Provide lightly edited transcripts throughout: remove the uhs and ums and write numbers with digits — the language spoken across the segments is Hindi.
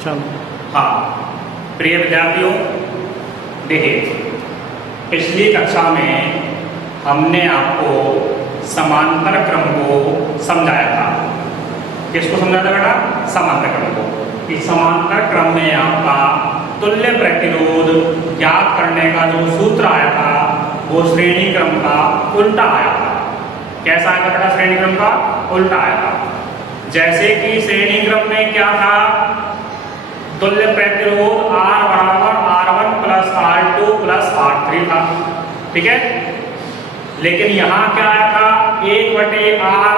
चलो। हाँ प्रिय विद्यार्थियों, देखिए पिछली कक्षा में हमने आपको समांतर क्रम को समझाया था। किसको समझाया था बेटा? समांतर क्रम को। कि समांतर क्रम में आपका तुल्य प्रतिरोध ज्ञात करने का जो सूत्र आया था वो श्रेणी क्रम का उल्टा आया था। कैसा आया था बेटा? श्रेणी क्रम का उल्टा आया था। जैसे कि श्रेणी क्रम में क्या था? तुल्य प्रतिरोध R बराबर R1 plus R2 plus R3 था, ठीक है। लेकिन यहाँ क्या आया था? 1/R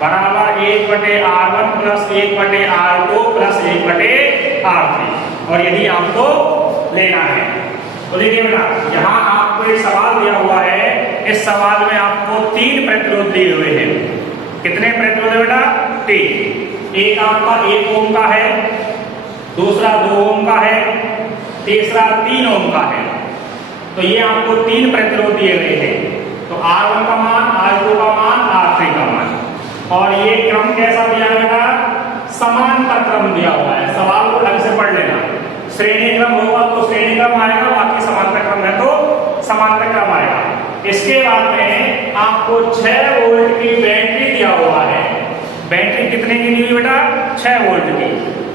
बराबर 1/R1 plus 1/R2 plus 1/R3। और यदि आपको लेना है तो देखिए बेटा, यहाँ आपको एक सवाल दिया हुआ है। इस सवाल में आपको 3 प्रतिरोध दिए हुए हैं। कितने प्रतिरोध है बेटा? 3। एक आपका 1 ओम का है, दूसरा 2 ओम का है, तीसरा 3 ओम का है। तो ये आपको 3 प्रतिरोध दिए गए हैं। तो R1 का मान, R2 का मान, R3 का मान। और ये क्रम कैसा दिया गया? समांतर क्रम दिया हुआ है। सवाल को ढंग से पढ़ लेना। श्रेणी क्रम होगा तो श्रेणी क्रम आएगा, बाकी समांतर क्रम है तो समांतर क्रम आएगा। इसके बाद में आपको 6 वोल्ट की बैटरी दिया हुआ है। बैटरी कितने की दी हुई बेटा? 6 वोल्ट की।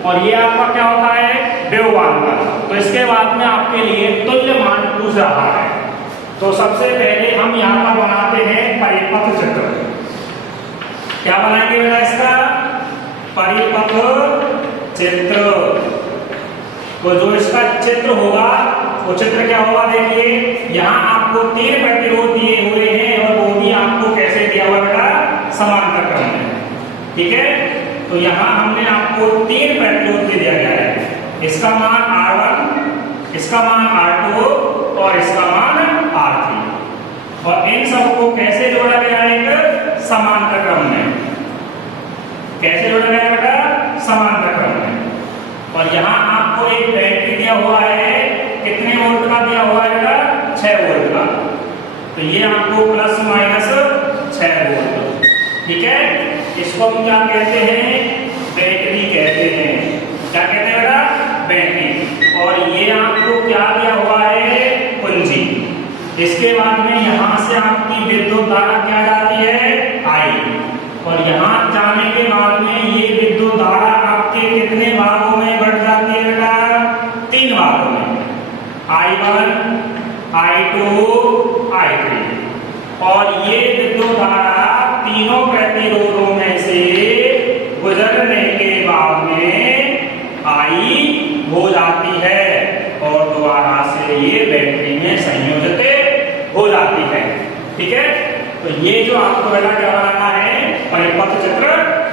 और ये आपका क्या होता है? वेववान का। तो इसके बाद में आपके लिए तुल्य मान पूछ रहा है। तो सबसे पहले हम यहाँ पर बनाते हैं परिपथ चित्र। क्या बनाएंगे बेटा? इसका परिपथ चित्र। तो जो इसका चित्र होगा वो चित्र क्या होगा? देखिए यहाँ आपको 3 प्रतिरोध दिए हुए हैं और वो भी आपको कैसे दिया हुआ बेटा? समांतर क्रम में, ठीक है। तो यहाँ हमने आपको 3 प्रतिरोध दे दिया गया है। इसका मान R1, इसका मान R2 और इसका मान R3। और इन सबको कैसे जोड़ा गया है? एक समांतर क्रम में। कैसे जोड़ा गया बेटा? समांतर क्रम में। और यहाँ आपको एक बैटरी दिया हुआ है। कितने वोल्ट का दिया हुआ है बेटा? 6 वोल्ट का। तो ये आपको प्लस माइनस 6 वोल्ट, ठीक है। इसको हम क्या कहते हैं? बैटरी कहते हैं। क्या कहते हैं बेटा? बैटरी। और ये आपको क्या दिया हुआ है? कुंजी। इसके बाद में यहाँ से आपकी विद्युत धारा क्या जाती है? I। और यहाँ जाने के बाद में ये विद्युत धारा आपके कितने भागों में बढ़ जाती है बेटा? 3 भागों में। I1, I2, I3। और ये विद्युत धारा तीनों प्रतिरोधों में से गुजरने के बाद में I हो जाती है और दोबारा से ये बैटरी में संयोजित हो जाती है, ठीक है। तो ये जो आपको बेटा क्या बनाना है? परिपथ चित्र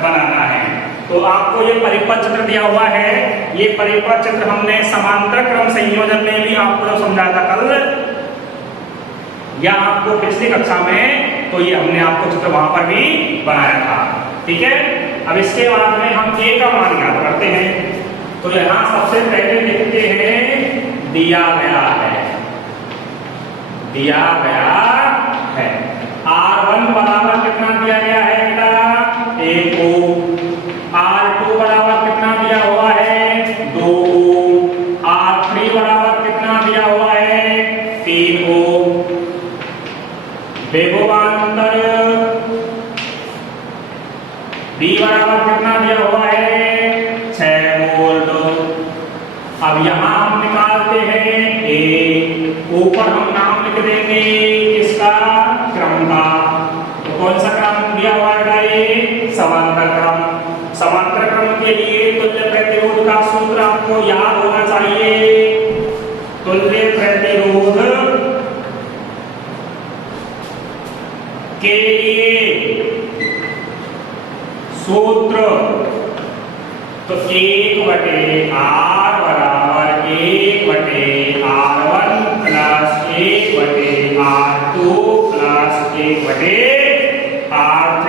बनाना है। तो आपको ये परिपथ चित्र दिया हुआ है। ये परिपथ चित्र हमने समांतर क्रम संयोजन में भी आपको समझाया था कल, या आपको पिछली कक्षा में। तो ये हमने आपको चित्र वहां पर भी बनाया था, ठीक है। अब इसके बाद में हम A का मान ज्ञात करते हैं। तो यहाँ सबसे पहले लिखते हैं दिया गया है। दिया गया है R1 बराबर कितना दिया गया है बेटा? 1 ओम। R2 बराबर कितना दिया हुआ है? 2 ओम। R3 बराबर कितना दिया हुआ है? 3 ओम। वेगोवांतर B बराबर कितना दिया हुआ है? 6 वोल्ट। अब यहाँ हम निकालते हैं A। ऊपर हम नाम लिख देंगे किसका? क्रम का। तो कौन सा क्रम दिया हुआ है? ये समांतर क्रम। समांतर क्रम के लिए तुल्य प्रतिरोध का सूत्र आपको याद होना चाहिए। तुल्य प्रतिरोध के लिए सूत्र तो 1/R बराबर 1/R1 plus 1/R2 plus 1/R3।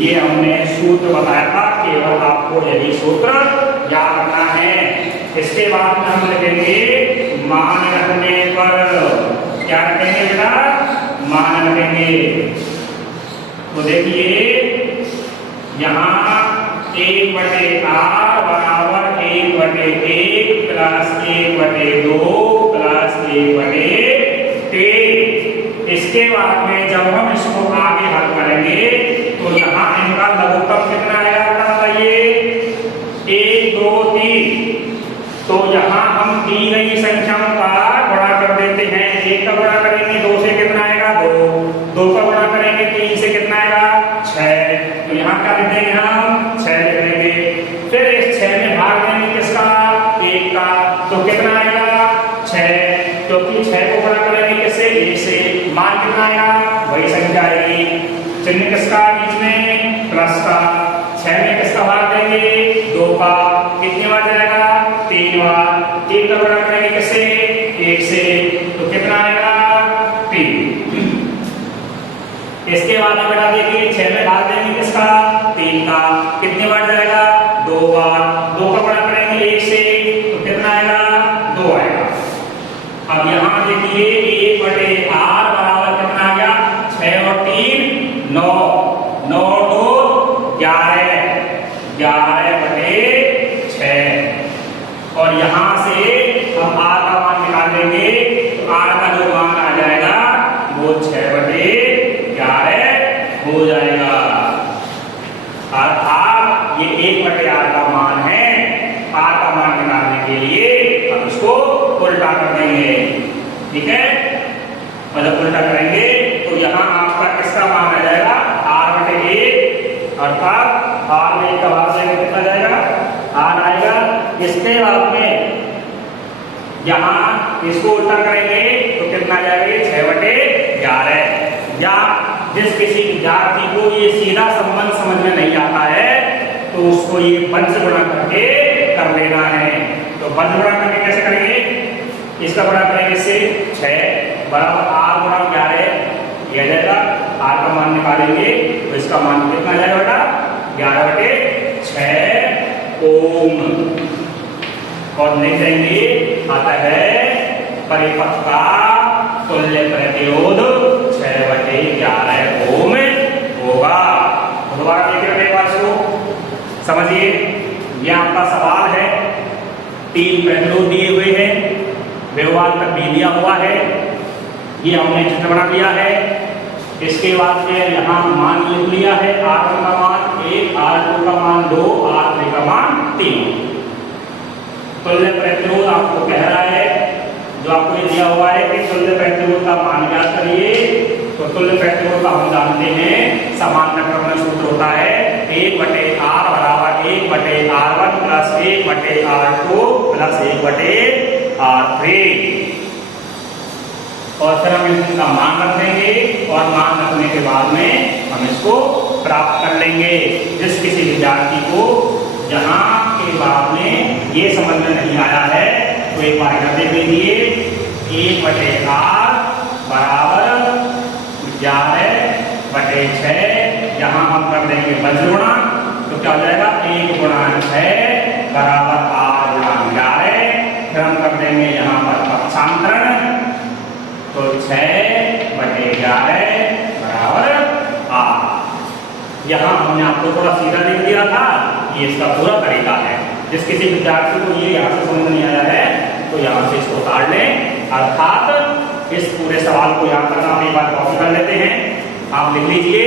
ये हमने सूत्र बताया था, केवल आपको यही सूत्र याद रखना है। इसके बाद में हम लिखेंगे मान रखने पर। क्या रखेंगे बेटा? मान रखेंगे। तो देखिए यहाँ 1/R बराबर 1/R इसके बाद में जब हम इसको आगे हल करेंगे तो यहाँ इनका लघुत्तम कितना आएगा बताइए, 1 2 3। तो यहाँ हम दी गई संख्याओं का गुणा कर देते हैं। 1 का गुणा करेंगे 2 से कितना आएगा 2 का गुणा करेंगे 3 से कितना आएगा 6। तो यहाँ क्या लिख देंगे हम 6 लिख देंगे। फिर इस 6 में भाग देंगे किसका 1 का, तो कितना आएगा 6, क्योंकि 6 को गुणा करेंगे किससे 1 से, मान कितना आएगा वही संख्या आएगी। चिन्ह किसका बीच में प्लस का। 6 में किसका भाग देंगे 2 का, कितनी बार जाएगा 3 बार। 1 का गुणा करेंगे किससे 1 से, तो कितना आएगा 3। इसके बाद बेटा देखिए 6 में भाग देंगे किसका 3 का, कितनी बार जाएगा 2 बार। 2 का गुणा करेंगे 1 से, तो कितना आएगा 2 आएगा। अब यहाँ देखिए 1/r बराबर कितना आ गया 6 और 3 9, 9 2 11, 11/6। और यहाँ से हम r का मान निकाल लेंगे, तो r का जो मान आ जाएगा वो 6/11 हो जाएगा। अर्थात ये 1/r का मान है। r का मान निकालने के लिए हम इसको उल्टा कर देंगे, ठीक है। मतलब उल्टा करेंगे तो यहाँ आपका किसका मान आ जाएगा r/1, अर्थात r में का भाग देंगे कितना जाएगा r आएगा। इसके बाद में यहाँ इसको उल्टा करेंगे तो कितना जाएगा 6/11। या जिस किसी विद्यार्थी को ये सीधा संबंध समझ में नहीं आता है तो उसको ये वंश गुणा करके कर लेना है। तो वंश गुणा करके कैसे करेंगे, इसका गुणा करेंगे इससे 6 बराबर r गुणा 11 दिया जाएगा। r का मान निकालेंगे तो इसका मान कितना जाएगा बेटा 11/6 ओम। और लिख देंगे अतः परिपथ का तुल्य प्रतिरोध 6/11 ओम होगा। दोबारा देखिए एक बार इसको समझिए। ये आपका सवाल है, 3 प्रतिरोध दिए हुए हैं, व्यवहार तक भी दिया हुआ है, ये हमने चित्र बना लिया है। इसके बाद में यहाँ मान लिख लिया है, R1 का मान 1, R2 का मान 2, R3 का मान 3। तुल्य प्रतिरोध आपको कह रहा है, जो आपको ये दिया हुआ है कि तुल्य प्रतिरोध का मान ज्ञात करिए। तो तुल्य प्रतिरोध का हम जानते हैं समांतर क्रमण सूत्र होता है 1/r बराबर 1/r1 plus 1/r2 plus 1/r3। और फिर हम इनका मान रख देंगे और मान रखने के बाद में हम इसको प्राप्त कर लेंगे। जिस किसी विद्यार्थी को यहाँ के बाद में ये समझ में नहीं आया है तो एक बार कर देख लीजिए 1/r बराबर 11/6। यहाँ हम कर देंगे वज्र गुणा, तो क्या हो जाएगा 1 गुणा 6 बराबर r गुणा 11। फिर हम कर देंगे यहाँ पर पक्षांतरण, तो 6/11 बराबर r। यहाँ हमने आपको थोड़ा सीधा लिख दिया था, ये इसका पूरा तरीका है। जिस किसी विद्यार्थी को ये यहाँ से समझ नहीं आया है तो यहाँ से इसको काट लें। अर्थात इस पूरे सवाल को यहाँ तक आप एक बार कॉपी कर लेते हैं, आप लिख लीजिए।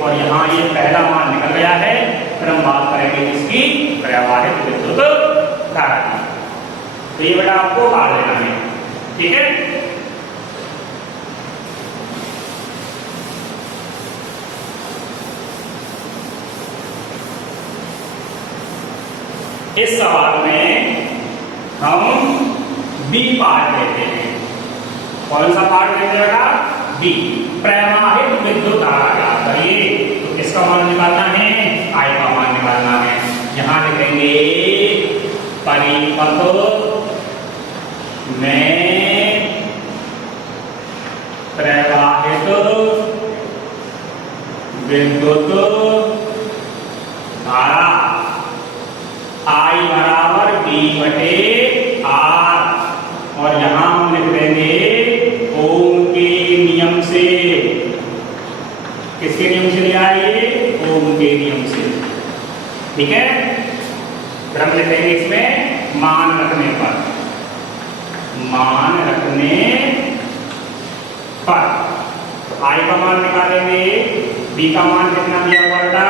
और यहाँ ये पहला मान निकल गया है। फिर हम बात करेंगे इसकी प्रवाहित विद्युत धारा की। तो ये बेटा आपको काट लेना है, ठीक है। इस सवाल में हम बी पार्ट लेते हैं। कौन सा पार्ट लेते हैं बेटा बी, प्रवाहित विद्युत धारा ज्ञात करिए। तो किसका मान निकालना है I का मान निकालना है। यहाँ लिखेंगे परिपथ में प्रवाहित विद्युत धारा I बराबर B/R। और यहां हम लिख देंगे ओम के नियम से। किसके नियम से लिया है ये, ओम के नियम से, ठीक है। फिर हम लिखेंगे इसमें मान रखने पर, मान रखने पर आई का मान निकालेंगे, बी का मान कितना दिया हुआ बेटा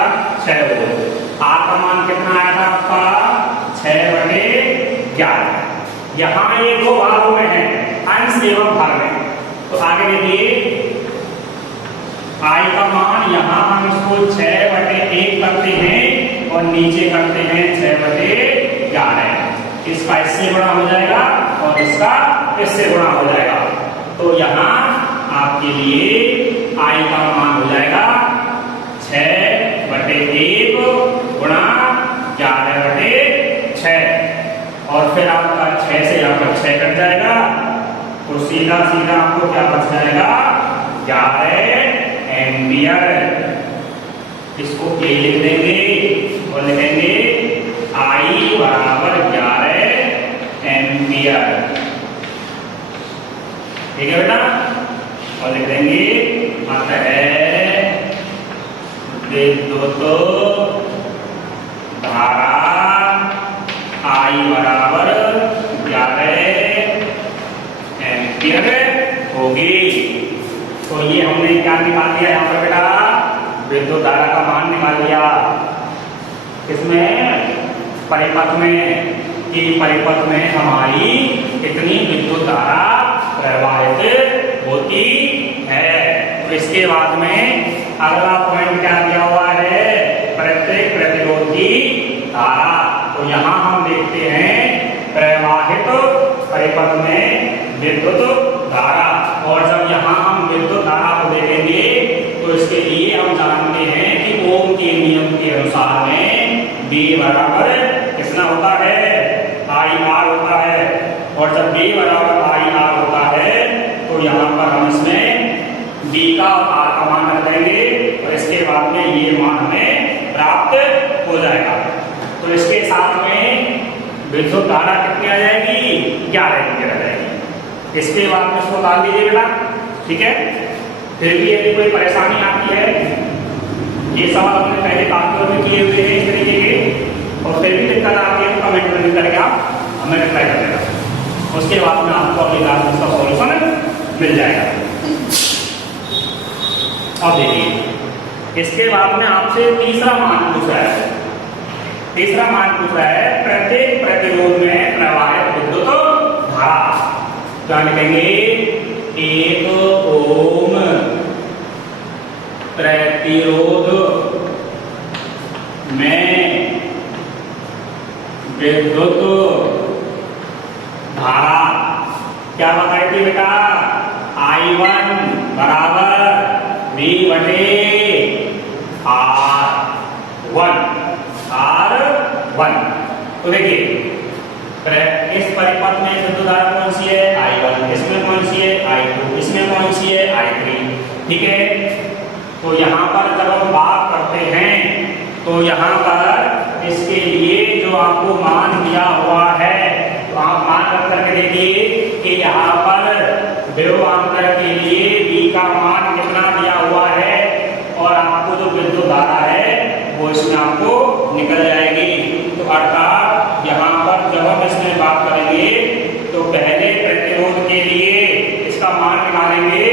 6 वोल्ट, आर का मान कितना आया था आपका 6/11। यहाँ ये दो भागों में है, अंश एवं भाग में। तो आगे देखिए आई का मान यहाँ हम इसको 6/1 करते हैं और नीचे करते हैं 6/11। इसका इससे गुणा हो जाएगा और इसका इससे गुणा हो जाएगा। तो यहाँ आपके लिए आई का मान हो जाएगा 6/1 गुणा 11/6 और फिर आपका 6 से यहाँ पर 6 कट जाएगा तो सीधा सीधा आपको क्या बच जाएगा 11 एम्पियर। इसको ए लिख देंगे और लिखेंगे आई बराबर 11 एम्पियर। ठीक है बेटा, और लिख देंगे अतः विद्युत धारा आई बराबर 11 एम्पियर होगी। तो ये हमने क्या निकाल दिया यहाँ पर बेटा, विद्युत धारा का मान निकाल लिया। किसमें, परिपथ में, कि परिपथ में हमारी कितनी विद्युत धारा प्रवाहित होती है। तो इसके बाद में अगला पॉइंट क्या दिया हुआ है, प्रत्येक प्रतिरोध की धारा। तो यहाँ हम देखते हैं प्रवाहित परिपथ में विद्युत धारा, और जब यहाँ हम विद्युत धारा को देखेंगे तो इसके लिए हम जानते हैं कि ओम के नियम के अनुसार में B बराबर कितना होता है, IR होता है। और जब B बराबर IR होता है तो यहाँ पर हम इसमें B का और R का मान रख देंगे और इसके बाद में ये मान हमें प्राप्त हो जाएगा। तो इसके साथ में विद्युत धारा कितनी आ जाएगी, 11 एम्पीयर आ जाएगी। इसके बाद में इसको डाल दीजिए बेटा, ठीक है। फिर भी यदि कोई परेशानी आती है, ये सवाल हमने पहले काफी में किए हुए हैं इस तरीके के, और फिर भी दिक्कत आती है तो कमेंट में लिख करके आप हमें रिप्लाई कर देना। उसके बाद में आपको अगली क्लास में इसका सॉल्यूशन मिल जाएगा। अब देखिए इसके बाद में आपसे तीसरा मान पूछ रहा है। तीसरा मान पूछ रहा है प्रत्येक प्रतिरोध में प्रवाहित विद्युत धारा। क्या लिखेंगे, 1 ओम प्रतिरोध में विद्युत धारा क्या बताई थी बेटा, I1 बराबर V/R1। तो देखिए इस परिपथ में विद्युत धारा कौन सी है, I1, इसमें कौन सी है I2, इसमें कौन सी है I3। ठीक है, तो यहाँ पर जब हम बात करते हैं तो यहाँ पर इसके लिए जो आपको मान दिया हुआ है तो आप मान रख करके देखिए कि यहाँ पर विभवांतर के लिए B का मान कितना दिया हुआ है और आपको जो विद्युत धारा है वो इसमें आपको निकल जाएगी। तो अर्थात यहाँ पर जब हम इसमें बात करेंगे तो पहले प्रतिरोध के लिए इसका मान निकालेंगे।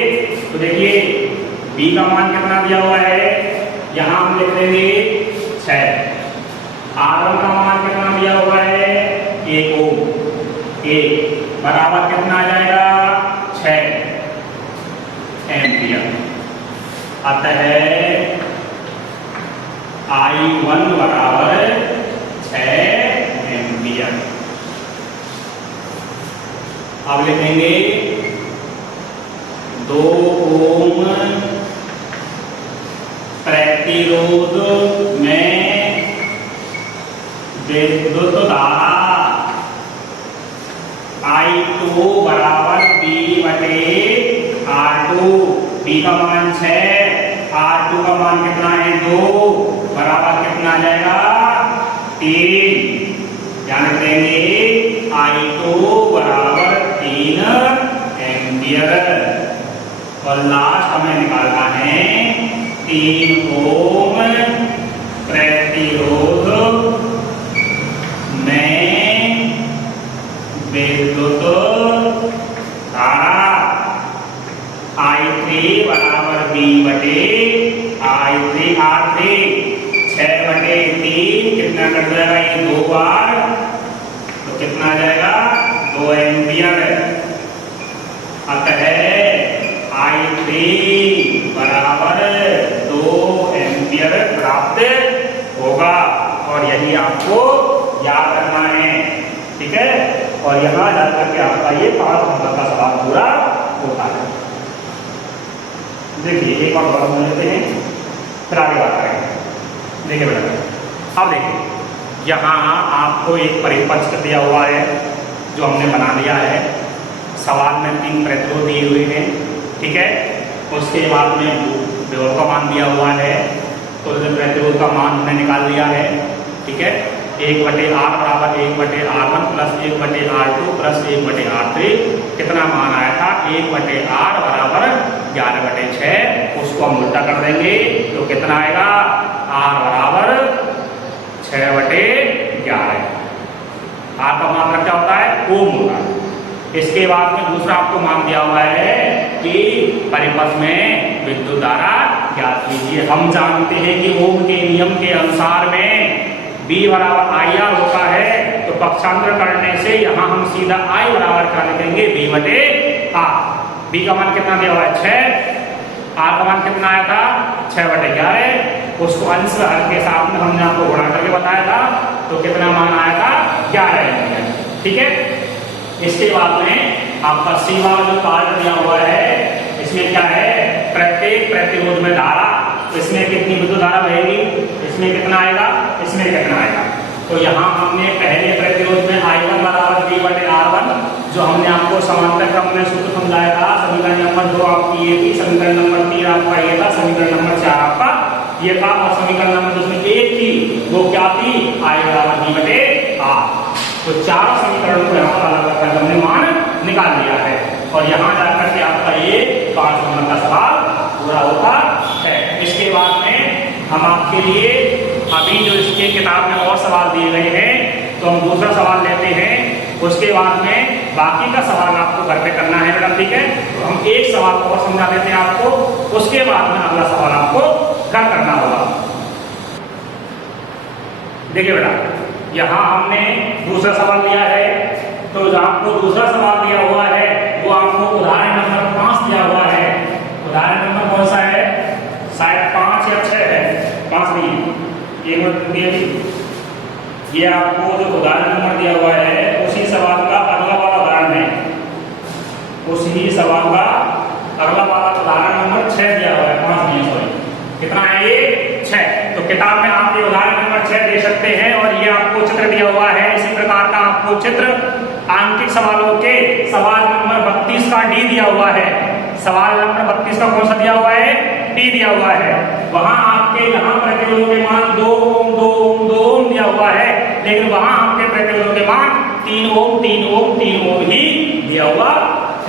तो देखिए B का मान कितना दिया हुआ है, यहाँ हम लिख देंगे 6। R1 का मान कितना दिया हुआ है 1 ओम, 1 बराबर कितना आ जाएगा 6 एम्पियर। अतः I1 बराबर 6 एम्पियर। अब लिखेंगे 2 ओम प्रतिरोध में विद्युत धारा I2 बराबर B/R2। B का मान 6, R2 का मान कितना है 2, बराबर कितना आ जाएगा 3। ध्यान देंगे I2 बराबर 3 एम्पियर। और लास्ट हमें निकालना है 3 ओम प्रतिरोध में विद्युत धारा I3 बराबर R3 6/3 कितना कर जाएगा ये 2 बार, तो कितना आ जाएगा 2 एम्पियर। अतः I3 बराबर 2 एम्पियर प्राप्त होगा और यही आपको याद रखना है, ठीक है। और यहाँ जाकर के आपका ये 5 नंबर का सवाल पूरा होता है। देखिए एक और बात समझ लेते हैं, फिर आगे बात करेंगे। देखिए बेटा, अब देखिए यहाँ आपको एक परिपथ दिया हुआ है जो हमने बना लिया है। सवाल में 3 प्रतिरोध दिए हुए हैं, ठीक है। उसके बाद में विभव का मान दिया हुआ है, तो प्रतिरोध का मान हमने निकाल लिया है, ठीक है। 1/R बराबर 1/R1 plus 1/R2 plus 1/R3 कितना मान आया था 1/R बराबर 11/6। उसको हम उल्टा कर देंगे तो कितना आएगा R बराबर 6/11। R का मान क्या होता है ओम होता है। इसके बाद में दूसरा आपको मान दिया हुआ है कि परिपथ में विद्युत धारा ज्ञात कीजिए। हम जानते हैं कि ओम के नियम के अनुसार में B बराबर IR होता है, तो पक्षांतर करने से यहाँ हम सीधा I बराबर क्या लिखेंगे B/R। B का मान कितना दिया हुआ है 6, R का मान कितना आया था 6/11। उसको अंश हर के साथ में हमने आपको गुणा करके बताया था, तो कितना मान आया था 11 एम्पियर, ठीक है। इसके बाद में आपका C वाला जो पार्ट दिया हुआ है, इसमें क्या है प्रत्येक प्रतिरोध में धारा, इसमें कितनी विद्युत धारा बहेगी, इसमें कितना आएगा, इसमें कितना आएगा। तो यहाँ हमने पहले प्रतिरोध में I1 बराबर B/R1 जो हमने आपको समांतर क्रम में सूत्र समझाया था। समीकरण नंबर 2 आपकी ये थी, समीकरण नंबर 3 आपका ये था, समीकरण नंबर 4 आपका ये था, और समीकरण नंबर जिसमें 1 थी वो क्या थी I बराबर B/R। तो चारों समीकरणों को यहाँ पर अलग अलग करके हमने मान निकाल लिया है और यहाँ जाकर के आपका ये 5 नंबर का सवाल पूरा होता है। इसके बाद में हम आपके लिए अभी जो इसके किताब में और सवाल दिए गए हैं, तो हम दूसरा सवाल लेते हैं। उसके बाद में बाकी का सवाल आपको घर पे करना है बेटा, ठीक है। तो हम एक सवाल और समझा देते हैं आपको, उसके बाद में अगला सवाल आपको घर करना होगा। देखिए बेटा, यहाँ हमने दूसरा सवाल लिया है, तो जो आपको दूसरा सवाल दिया हुआ है वो आपको उदाहरण नंबर 5 दिया हुआ है। उदाहरण नंबर कौन सा है, शायद 5 या 6 है, 5 नहीं, ये आपको जो उदाहरण नंबर दिया हुआ है उसी सवाल का अगला वाला उदाहरण है, उसी सवाल का अगला वाला उदाहरण नंबर 6 दिया हुआ है, 5 नहीं, सॉरी कितना है ये 6। तो किताब में आप ये उदाहरण नंबर 6 दे सकते हैं और ये आपको चित्र दिया हुआ है। इसी प्रकार का आपको चित्र आंकिक सवालों के सवाल नंबर 32 का D दिया हुआ है। सवाल नंबर 32 का कौन सा दिया हुआ है D दिया हुआ है। वहां आपके यहाँ प्रतिरोध के मान 2 ओम 2 ओम 2 ओम दिया हुआ है, लेकिन वहां आपके प्रतिरोध के मान 3 ओम 3 ओम 3 ओम ही दिया हुआ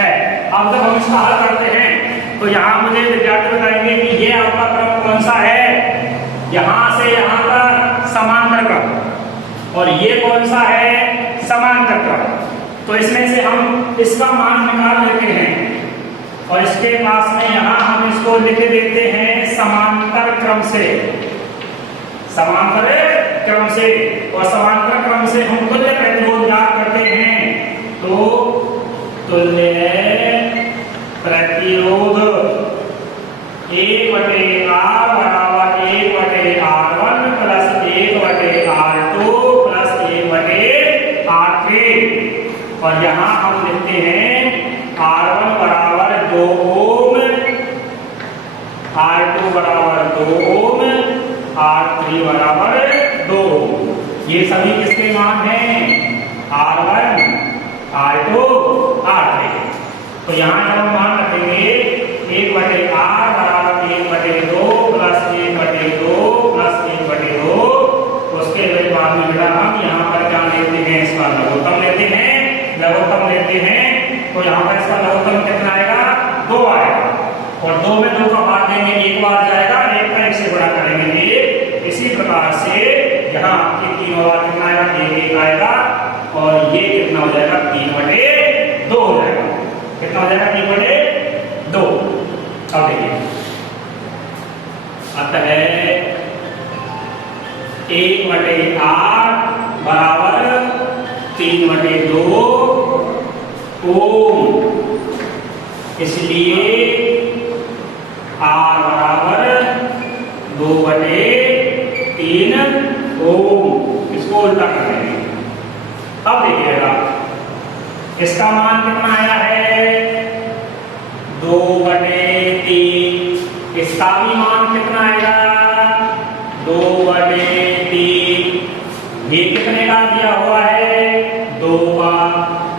है। अब जब हम इसका हल करते हैं तो यहाँ मुझे विद्यार्थी बताएंगे कि ये आपका क्रम कौन सा है, यहाँ से यहाँ तक समांतर क्रम, और ये कौन सा है समांतर क्रम। तो इसमें से हम इसका मान निकाल लेते हैं और इसके पास में यहाँ हम इसको लिख देते हैं समांतर क्रम से, समांतर क्रम से। और समांतर क्रम से हम तुल्य प्रतिरोध ज्ञात करते हैं, तो तुल्य प्रतिरोध 1/R बराबर 1/R1 plus 1/R2 plus 1/R3। और यहाँ हम लिखते हैं R1 बराबर 2 ओम, R2 बराबर 2 ओम, R3 बराबर 2 ओम। ये सभी किसके मान हैं R1 R2 R3। तो यहाँ जब हम मान रखेंगे 1/R बराबर 1/2 प्लस 1/2 प्लस 1/2, उसके बाद में बेटा हम यहाँ पर क्या लेते हैं, इसका लघुत्तम लेते हैं, लघुत्तम लेते हैं। तो यहाँ पर इसका लघुत्तम कितना आएगा 2 आएगा, और 2 में 2 का भाग देंगे 1 बार जाएगा, 1 का 1 से गुणा करेंगे 1। इसी प्रकार से यहाँ आपके 3 बार कितना आएगा 1 आएगा, और ये कितना हो जाएगा 3/2 हो जाएगा। कितना हो जाएगा 3/2। अब देखिए, अतः 1/8 बराबर 3/2 ओम। इसलिए R बराबर 2/3 ओम। इसको उल्टा कर देंगे। अब देखिएगा इसका मान कितना आया है 2/3। इसका भी मान कितना आएगा 2/3। ये कितने का दिया हुआ है 2 का।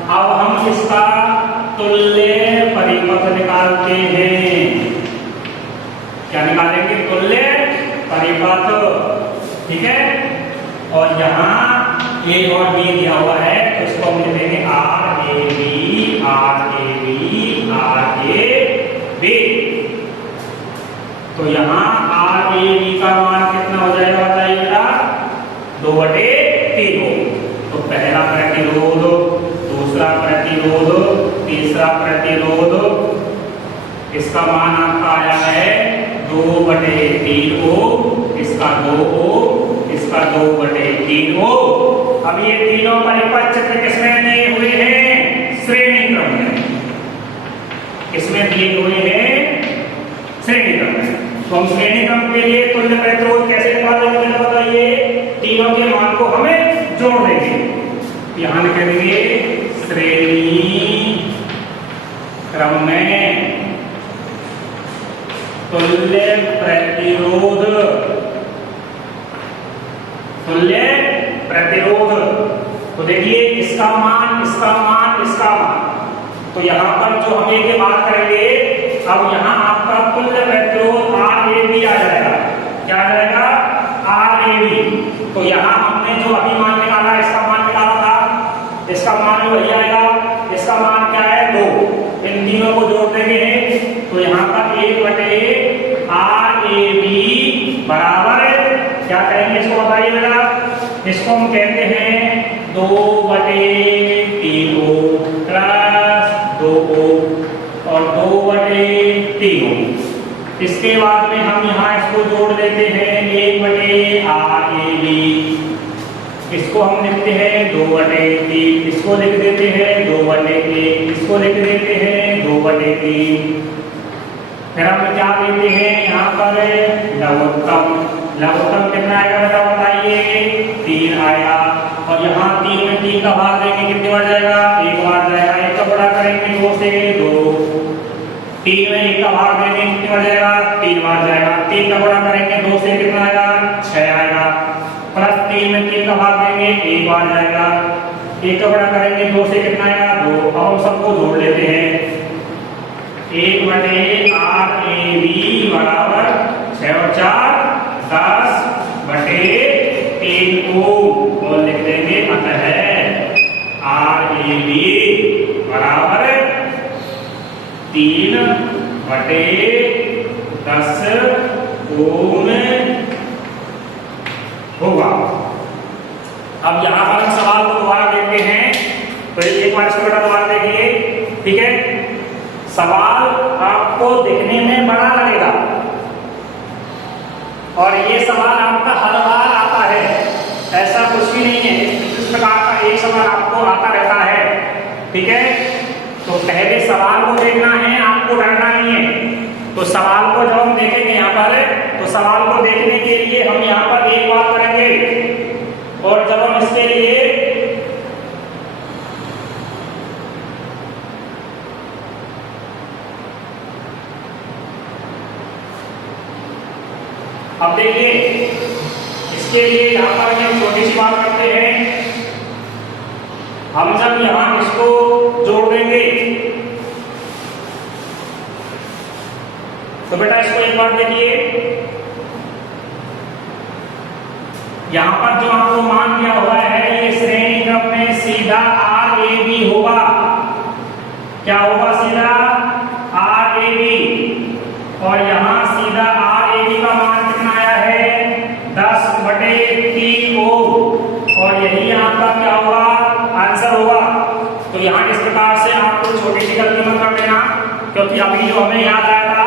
अब हम इसका तुल्य परिपथ निकालते हैं। क्या निकालेंगे तुल्य परिपथ। ठीक है। और यहाँ A और B दिया हुआ है तो इसको हम लिखेंगे RAB RAB RAB। तो यहाँ RAB का मान कितना हो जाएगा बताइए बेटा 2/3 हो। तो पहला प्रतिरोध, दूसरा प्रतिरोध, तीसरा प्रतिरोध, इसका मान आपका आया है 2/3 ओम, इसका 2 ओम, इसका 2/3 ओम। अब ये तीनों परिपथ चित्र किसमें दिए हुए हैं श्रेणी क्रम में। किसमें दिए हुए हैं श्रेणी क्रम में। तो हम श्रेणी क्रम के लिए तुल्य प्रतिरोध कैसे निकालेंगे बताइए। तीनों के मान को हमें जोड़ देंगे। यहां लिखेंगे श्रेणी क्रम में तुल्य प्रतिरोध, तुल्य प्रतिरोध। तो देखिए इसका मान, इसका मान, इसका मान। तो यहां पर जो हम ये बात करेंगे, अब यहां आपका तुल्य प्रतिरोध RAB आ जाएगा। क्या आ जाएगा RAB। तो यहां हमने जो अभी मान निकाला, इसका मान निकाला था, इसका मान भी वही आएगा। इसका मान क्या है 2। इन तीनों को जोड़ देंगे तो यहां पर 1/RAB बराबर क्या करेंगे इसको बताइए बेटा। इसको हम कहते हैं 2/3 ओम प्लस 2 ओम और 2/3 ओम। इसके बाद में हम यहाँ इसको जोड़ देते हैं 1/RAB। इसको हम लिखते हैं 2/3, इसको लिख देते हैं 2/1, इसको लिख देते हैं 2/3। फिर हम क्या देते हैं यहाँ पर लघुत्तम। लघुत्तम कितना आएगा बेटा बताइए 3 आएगा। और यहाँ 3 में 3 का भाग देंगे कितने बार जाएगा 1 बार जाएगा। 1 का बड़ा करेंगे 2 से 2। 3 में 1 का भाग देंगे कितने बार जाएगा 3 बार जाएगा। 3 का बड़ा करेंगे 2 से कितना आएगा 6 आएगा। प्लस 3 में 3 का भाग देंगे 1 बार जाएगा। 1 का बड़ा करेंगे 2 से कितना आएगा 2। अब हम सबको जोड़ लेते हैं 1/RAB बराबर 6 और 4 10/3 ओम। और लिख देंगे अतः RAB बराबर 3/10 ओम होगा। अब यहाँ पर हम सवाल को दोबारा देखते हैं। तो एक बार इसको बेटा दोबारा देखिए। ठीक है। सवाल आपको दिखने में बड़ा लगेगा और ये सवाल आपका हर बार आता है, ऐसा कुछ भी नहीं है। इस प्रकार का एक सवाल आपको आता रहता है। ठीक है। तो पहले सवाल को देखना है, आपको डरना नहीं है। तो सवाल को जब हम देखेंगे यहाँ पर, तो सवाल को देखने के लिए हम यहाँ पर एक बात करेंगे और जब हम इसके लिए अब देखिए इसके लिए यहाँ पर हम छोटी सी बात करते हैं। हम जब यहाँ इसको जोड़ देंगे तो बेटा इसको एक बार देखिए। यहाँ पर जो आपको मान दिया हुआ है ये श्रेणी क्रम में सीधा RAB होगा। क्या होगा सीधा RAB। और यहाँ सीधा RAB का मान कितना आया है 10/3 ओम। और यही आपका क्या होगा आंसर होगा। तो यहाँ इस प्रकार से आपको छोटी सी गलती मत कर देना, क्योंकि अभी जो हमें याद आया था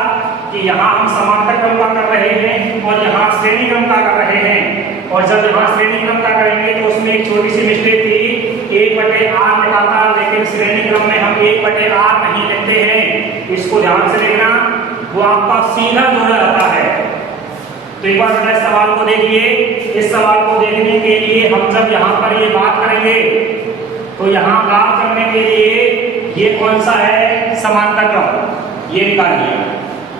कि यहाँ हम समांतर क्रम का कर रहे हैं और यहाँ श्रेणी क्रम का कर रहे हैं, और जब यहाँ श्रेणी क्रम का करेंगे तो उसमें एक छोटी सी मिस्टेक थी, 1/r लिखा था, लेकिन श्रेणी क्रम में हम 1/r नहीं लेते हैं, इसको ध्यान से देखना, वो आपका सीधा जोड़ा जाता है। तो एक बार बेटा इस सवाल को देखिए, इस सवाल को देखने के लिए हम जब यहाँ पर ये बात करेंगे तो यहाँ बात करने के लिए ये कौन सा है, समांतर क्रम, ये निकालिए,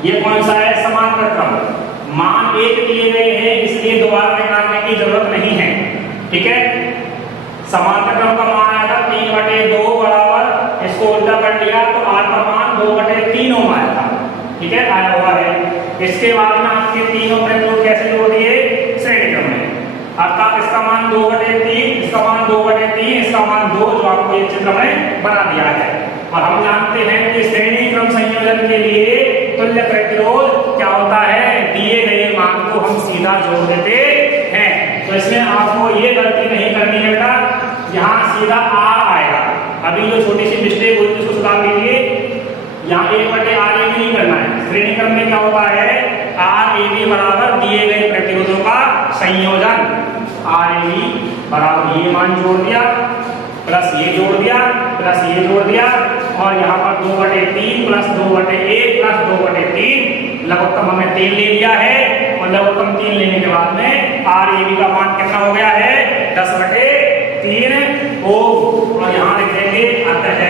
ये कौन सा है, समांतर क्रम। मान 1 दिए गए हैं इसलिए दोबारा निकालने की जरूरत नहीं है, ठीक है। समांतर क्रम का मान आया था 3/2 बराबर, इसको उल्टा कर लिया तो r का मान 2/3 ओम आया था, ठीक है, आया हुआ है। इसके बाद में आपके तीनों प्रतिरोध कैसे जोड़ दिए, श्रेणी क्रम में, अर्थात इसका मान 2/3, इसका मान 2/3, इसका मान 2, जो आपको ये चित्र में बना दिया है। और हम जानते हैं कि श्रेणी क्रम संयोजन के लिए तुल्य प्रतिरोध क्या होता है, दिए गए मान को हम सीधा जोड़ देते हैं। तो इसमें आपको ये गलती नहीं करनी है बेटा, यहाँ सीधा r आएगा। अभी जो छोटी सी मिस्टेक हुई उसको सुधार लीजिए, यहाँ 1/r नहीं करना है। श्रेणी क्रम में क्या होता है, RAB बराबर दिए गए प्रतिरोधों का संयोजन, RAB बराबर ये मान जोड़ दिया प्लस ये जोड़ दिया प्लस ये जोड़ दिया, और यहाँ पर 2/3 प्लस 2/1 प्लस 2/3, लघुत्तम हमने 3 ले लिया है, और लघुत्तम 3 लेने के बाद में RAB का मान कितना हो गया है, 10/3 ओम। और यहाँ लिख देंगे अतः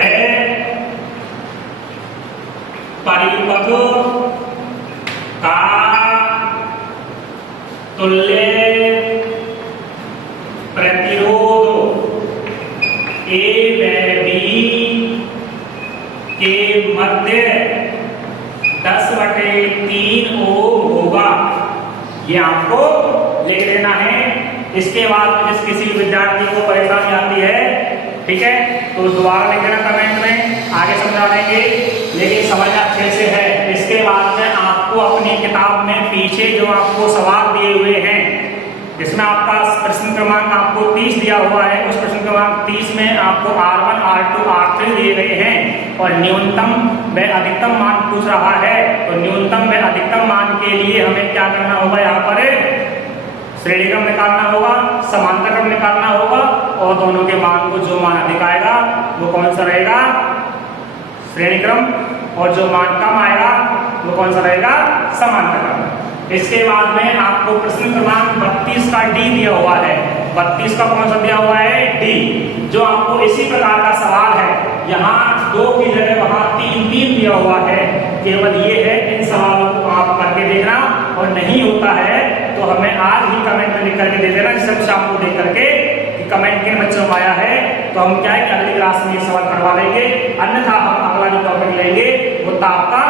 परिपथ का तुल्य प्रतिरोध A व B के मध्य 10/3 ओम होगा, ये आपको लिख लेना है। इसके बाद जिस किसी विद्यार्थी को परेशानी आती है, ठीक है, तो दोबारा लिख देना कमेंट में, आगे समझा देंगे, लेकिन समझना अच्छे से है। इसके बाद में आपको अपनी किताब में पीछे जो आपको सवाल दिए हुए हैं, इसमें आपका प्रश्न क्रमांक आपको 30 दिया हुआ है, उस प्रश्न क्रमांक 30 में आपको R1, R2, R3 दिए गए हैं, और न्यूनतम व अधिकतम मान पूछ रहा है। तो न्यूनतम व अधिकतम मान के लिए हमें क्या करना होगा, यहाँ पर श्रेणी क्रम निकालना होगा, समांतर क्रम निकालना होगा, और दोनों के मान को जो मान अधिक आएगा वो कौन सा रहेगा, श्रेणी क्रम, और जो मान कम आएगा वो कौन सा रहेगा, समांतर क्रम। इसके बाद में आपको प्रश्न क्रमांक 32 का डी दिया हुआ है, 32 का कौन सा दिया हुआ है, डी, जो आपको इसी प्रकार का सवाल है, यहाँ 2 की जगह वहां 3 दिया हुआ है। केवल ये है, इन सवालों को आप करके देखना, और नहीं होता है तो हमें आज ही कमेंट में लिख करके दे देना, जिससे हम शाम को देख करके कि कमेंट किन बच्चों में आया है, तो हम क्या है कि अगली क्लास में ये सवाल करवा देंगे। अन्यथा हम अगला जो टॉपिक लेंगे वो था आपका